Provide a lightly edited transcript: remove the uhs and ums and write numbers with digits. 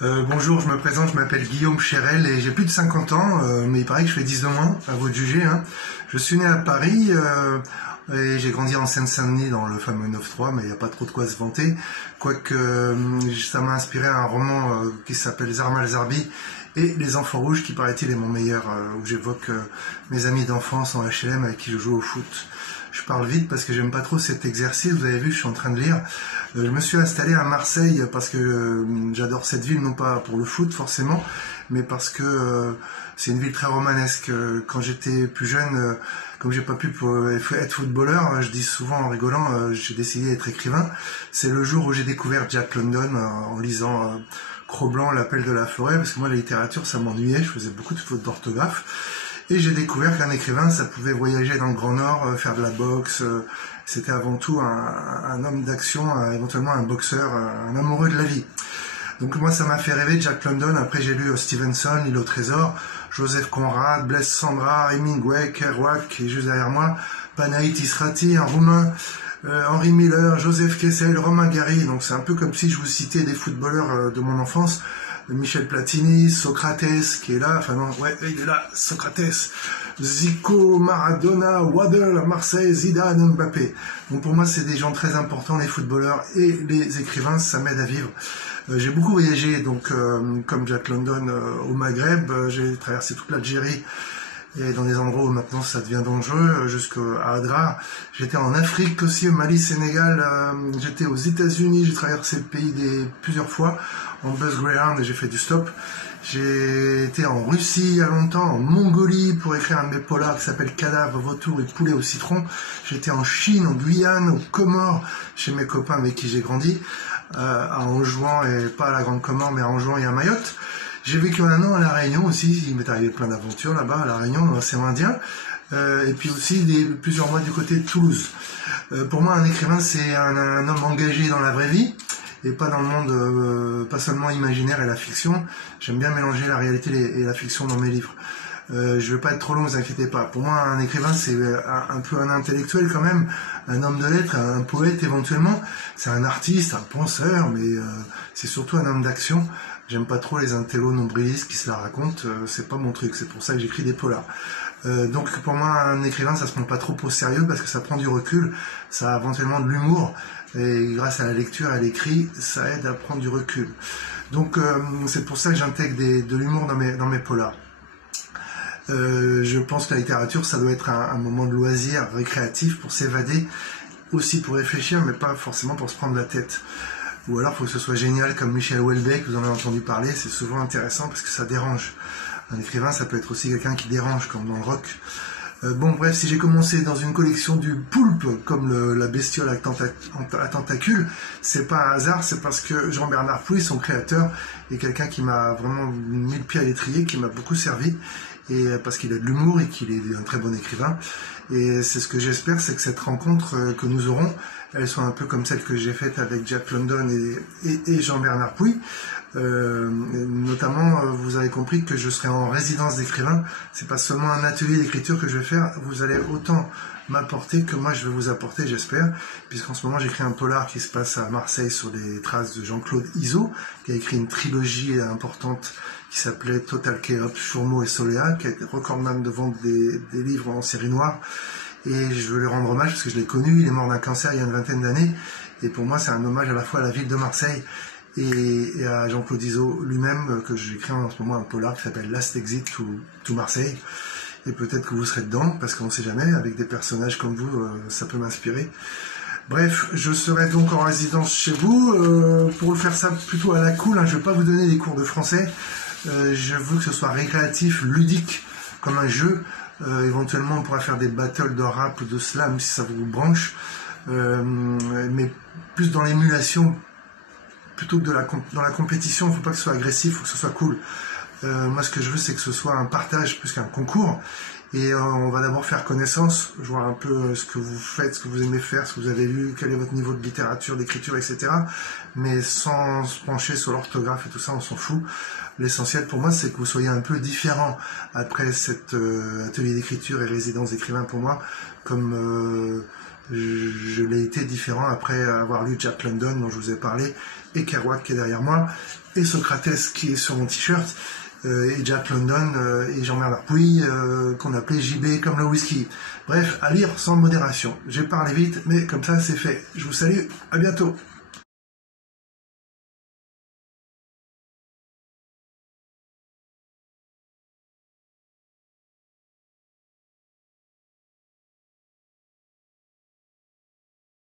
Bonjour, je me présente, je m'appelle Guillaume Chérel et j'ai plus de 50 ans, mais il paraît que je fais 10 de moins, à vous de juger, hein. Je suis né à Paris et j'ai grandi en Seine-Saint-Denis dans le fameux 9-3, mais il n'y a pas trop de quoi se vanter. Quoique ça m'a inspiré un roman qui s'appelle Zarma Zarbi et Les Enfants Rouges, qui paraît-il est mon meilleur, où j'évoque mes amis d'enfance en HLM avec qui je joue au foot. Je parle vite parce que j'aime pas trop cet exercice, vous avez vu, je suis en train de lire. Je me suis installé à Marseille parce que j'adore cette ville, non pas pour le foot forcément, mais parce que c'est une ville très romanesque. Quand j'étais plus jeune, comme j'ai pas pu être footballeur, je dis souvent en rigolant, j'ai décidé d'être écrivain. C'est le jour où j'ai découvert Jack London en lisant Cro-Blanc, L'appel de la forêt, parce que moi la littérature ça m'ennuyait, je faisais beaucoup de fautes d'orthographe. Et j'ai découvert qu'un écrivain, ça pouvait voyager dans le Grand Nord, faire de la boxe. C'était avant tout un homme d'action, éventuellement un boxeur, un amoureux de la vie. Donc moi, ça m'a fait rêver Jack London. Après, j'ai lu Stevenson, L'île au trésor, Joseph Conrad, Blaise Sandra, Hemingway, Kerouac, qui est juste derrière moi, Panaïtis Rati, un Roumain, Henri Miller, Joseph Kessel, Romain Gary. Donc c'est un peu comme si je vous citais des footballeurs de mon enfance. Michel Platini, Socrates qui est là, enfin non, ouais, il est là, Socrates, Zico, Maradona, Waddle, Marseille, Zidane, Mbappé. Donc pour moi, c'est des gens très importants, les footballeurs et les écrivains, ça m'aide à vivre. J'ai beaucoup voyagé, donc comme Jack London au Maghreb, j'ai traversé toute l'Algérie et dans des endroits où maintenant ça devient dangereux, jusqu'à Adrar. J'étais en Afrique aussi, au Mali, Sénégal, j'étais aux États-Unis, j'ai traversé le pays plusieurs fois en bus Greyhound et j'ai fait du stop. J'ai été en Russie il y a longtemps, en Mongolie pour écrire un de mes polars qui s'appelle Cadavre, Vautour et Poulet au citron. J'étais en Chine, en Guyane, aux Comores, chez mes copains avec qui j'ai grandi, à Anjouan, et pas à la Grande Comore, mais à Anjouan et à Mayotte. J'ai vécu un an à La Réunion aussi, il m'est arrivé plein d'aventures là-bas, à La Réunion, dans l'océan Indien, et puis aussi plusieurs mois du côté de Toulouse. Pour moi, un écrivain, c'est un homme engagé dans la vraie vie, et pas dans le monde, pas seulement imaginaire et la fiction. J'aime bien mélanger la réalité et la fiction dans mes livres. Je vais pas être trop long, ne vous inquiétez pas. Pour moi, un écrivain, c'est un peu un intellectuel quand même, un homme de lettres, un poète éventuellement. C'est un artiste, un penseur, mais c'est surtout un homme d'action. J'aime pas trop les intellos nombrilistes qui se la racontent, c'est pas mon truc, c'est pour ça que j'écris des polars. Donc pour moi, un écrivain, ça se prend pas trop au sérieux parce que ça prend du recul, ça a éventuellement de l'humour, et grâce à la lecture, à l'écrit, ça aide à prendre du recul. Donc c'est pour ça que j'intègre de l'humour dans mes polars. Je pense que la littérature, ça doit être un moment de loisir récréatif pour s'évader, aussi pour réfléchir, mais pas forcément pour se prendre la tête. Ou alors il faut que ce soit génial comme Michel Houellebecq, vous en avez entendu parler, c'est souvent intéressant parce que ça dérange. Un écrivain, ça peut être aussi quelqu'un qui dérange, comme dans le rock. Bon bref, si j'ai commencé dans une collection du poulpe, comme la bestiole à tentacules, c'est pas un hasard, c'est parce que Jean-Bernard Pouy, son créateur, est quelqu'un qui m'a vraiment mis le pied à l'étrier, qui m'a beaucoup servi, et parce qu'il a de l'humour et qu'il est un très bon écrivain. Et c'est ce que j'espère, c'est que cette rencontre que nous aurons, elle soit un peu comme celle que j'ai faite avec Jack London et Jean-Bernard Pouy. Notamment, vous avez compris que je serai en résidence d'écrivain. C'est pas seulement un atelier d'écriture que je vais faire. Vous allez autant m'apporter que moi je vais vous apporter, j'espère, puisqu'en ce moment j'écris un polar qui se passe à Marseille sur les traces de Jean-Claude Izzo, qui a écrit une trilogie importante qui s'appelait Total Chaos, Chourmeau et Soléa, qui a été recordman de vente des livres en série noire. Et je veux lui rendre hommage parce que je l'ai connu, il est mort d'un cancer il y a une vingtaine d'années, et pour moi c'est un hommage à la fois à la ville de Marseille et à Jean-Claude Izzo lui-même, que j'écris en ce moment un polar qui s'appelle Last Exit to Marseille, et peut-être que vous serez dedans, parce qu'on ne sait jamais, avec des personnages comme vous, ça peut m'inspirer. Bref, je serai donc en résidence chez vous, pour faire ça plutôt à la cool, hein, je ne vais pas vous donner des cours de français, je veux que ce soit récréatif, ludique, comme un jeu. Éventuellement on pourra faire des battles de rap ou de slam si ça vous branche, mais plus dans l'émulation plutôt que dans la compétition. Il ne faut pas que ce soit agressif, il faut que ce soit cool. Moi ce que je veux, c'est que ce soit un partage plus qu'un concours, et on va d'abord faire connaissance, voir un peu ce que vous faites, ce que vous aimez faire, ce que vous avez lu, quel est votre niveau de littérature, d'écriture, etc. Mais sans se pencher sur l'orthographe et tout ça, on s'en fout. L'essentiel pour moi, c'est que vous soyez un peu différent après cet atelier d'écriture et résidence d'écrivain pour moi, comme je l'ai été différent après avoir lu Jack London dont je vous ai parlé, et Kerouac qui est derrière moi, et Socrates qui est sur mon t-shirt, et Jack London et Jean-Merle Larpouille qu'on appelait JB comme le whisky. Bref, à lire sans modération. J'ai parlé vite, mais comme ça c'est fait. Je vous salue, à bientôt.